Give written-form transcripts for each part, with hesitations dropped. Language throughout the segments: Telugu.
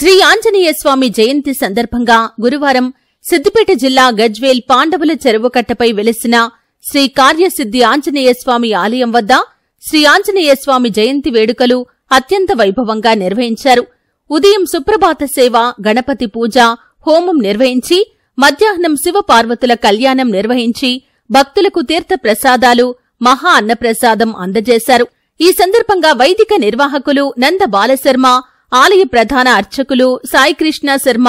శ్రీ ఆంజనేయ స్వామి జయంతి సందర్భంగా గురువారం సిద్దిపేట జిల్లా గజ్వేల్ పాండవుల చెరువు కట్టపై వెలిసిన శ్రీ కార్యసిద్ధి ఆంజనేయ స్వామి ఆలయం వద్ద శ్రీ ఆంజనేయ స్వామి జయంతి వేడుకలు అత్యంత వైభవంగా నిర్వహించారు. ఉదయం సుప్రభాత సేవ, గణపతి పూజ, హోమం నిర్వహించి మధ్యాహ్నం శివపార్వతుల కళ్యాణం నిర్వహించి భక్తులకు తీర్థ ప్రసాదాలు, మహా అన్నప్రసాదం అందజేశారు. ఈ సందర్భంగా వైదిక నిర్వాహకులు నంద బాలశర్మ, ఆలయ ప్రధాన అర్చకులు సాయికృష్ణ శర్మ,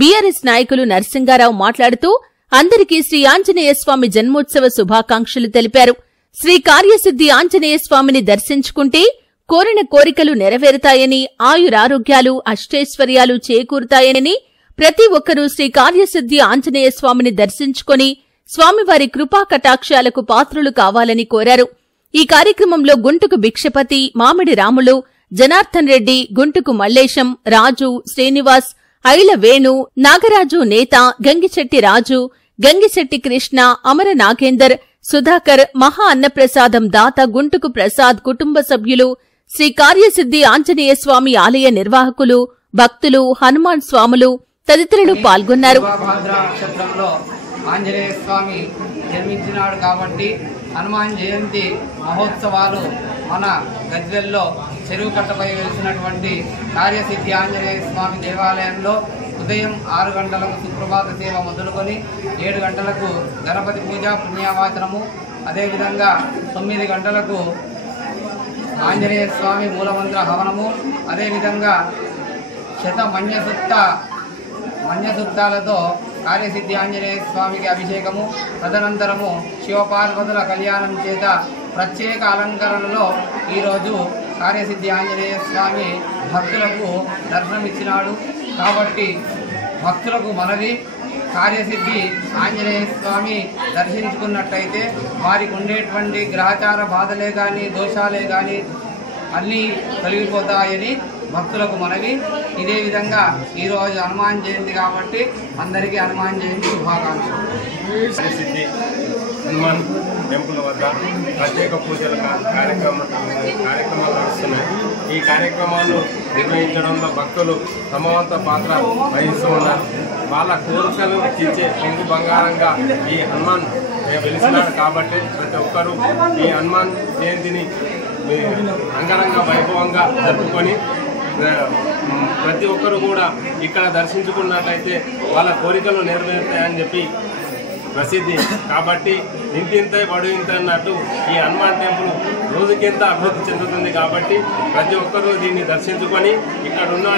బీఆర్ఎస్ నాయకులు నరసింగారావు మాట్లాడుతూ అందరికీ శ్రీ ఆంజనేయ స్వామి జన్మోత్సవ శుభాకాంక్షలు తెలిపారు. శ్రీ కార్యసిద్ధి ఆంజనేయ స్వామిని దర్శించుకుంటే కోరిన కోరికలు నెరవేరుతాయని, ఆయురారోగ్యాలు, అష్టైశ్వర్యాలు చేకూరుతాయని ప్రతి ఒక్కరూ శ్రీ కార్యసిద్ధి ఆంజనేయ స్వామిని దర్శించుకుని స్వామివారి కృపా కటాక్షాలకు పాత్రులు కావాలని కోరారు. ఈ కార్యక్రమంలో గుంటుకు భిక్షపతి, మామిడి రాములు, జనార్దన్ రెడ్డి, గుంటుకు మల్లేశం, రాజు, శ్రీనివాస్, ఐల వేణు, నాగరాజు నేత, గంగిశెట్టి రాజు, గంగిశెట్టి కృష్ణ, అమర నాగేందర్, సుధాకర్, మహా అన్నప్రసాదం దాత గుంటుకు ప్రసాద్ కుటుంబ సభ్యులు, శ్రీ కార్యసిద్ధి ఆంజనేయ స్వామి ఆలయ నిర్వాహకులు, భక్తులు, హనుమాన్ స్వాములు తదితరులు పాల్గొన్నారు. ఆంజనేయ స్వామి జన్మించినాడు కాబట్టి హనుమాన్ జయంతి మహోత్సవాలు మన గజ్వేల్లో చెరువు కట్టపై వెలిసినటువంటి కార్యసిద్ధి ఆంజనేయ స్వామి దేవాలయంలో ఉదయం 6 గంటలకు సుప్రభాత సేవ మొదలుకొని 7 గంటలకు గణపతి పూజ, పుణ్యవాచనము, అదేవిధంగా 9 గంటలకు ఆంజనేయ స్వామి మూలమంత్ర హవనము, అదేవిధంగా మన్యసూక్తాలతో కార్యసిద్ధి ఆంజనేయ స్వామికి అభిషేకము, తదనంతరము శివపార్వతుల కళ్యాణం చేత ప్రత్యేక అలంకరణలో ఈరోజు కార్యసిద్ధి ఆంజనేయ స్వామి భక్తులకు దర్శనమిచ్చినాడు. కాబట్టి భక్తులకు మనవి, కార్యసిద్ధి ఆంజనేయ స్వామి దర్శించుకున్నట్టయితే వారికి ఉండేటువంటి గ్రహచార బాధలే కానీ, దోషాలే కానీ అన్నీ తొలగిపోతాయని భక్తులకు మనవి. ఇదే విధంగా ఈరోజు హనుమాన్ జయంతి కాబట్టి అందరికీ హనుమాన్ జయంతి శుభాకాంక్షలు. కార్యసిద్ధి హనుమాన్ టెంపుల్ వద్ద ప్రత్యేక పూజల కార్యక్రమాలు నడుస్తున్నాయి. ఈ కార్యక్రమాలు నిర్వహించడంలో భక్తులు సమవంత పాత్ర వహిస్తూ ఉన్నారు. వాళ్ళ కోరికలు తీర్చే పొంగు బంగారంగా ఈ హనుమాన్ వెలిసినాడు కాబట్టి ప్రతి ఒక్కరూ ఈ హనుమాన్ జయంతిని అంగరంగ వైభవంగా జరుపుకొని ప్రతి ఒక్కరు కూడా ఇక్కడ దర్శించుకున్నట్లయితే వాళ్ళ కోరికలు నెరవేరుతాయని చెప్పి ప్రసిద్ధి. కాబట్టి ఇంతింత బడు ఇంత అన్నట్టు ఈ హనుమాన్ టెంపుల్ రోజుకింత అభివృద్ధి చెందుతుంది. కాబట్టి ప్రతి ఒక్కరూ దీన్ని దర్శించుకొని ఇక్కడ ఉన్న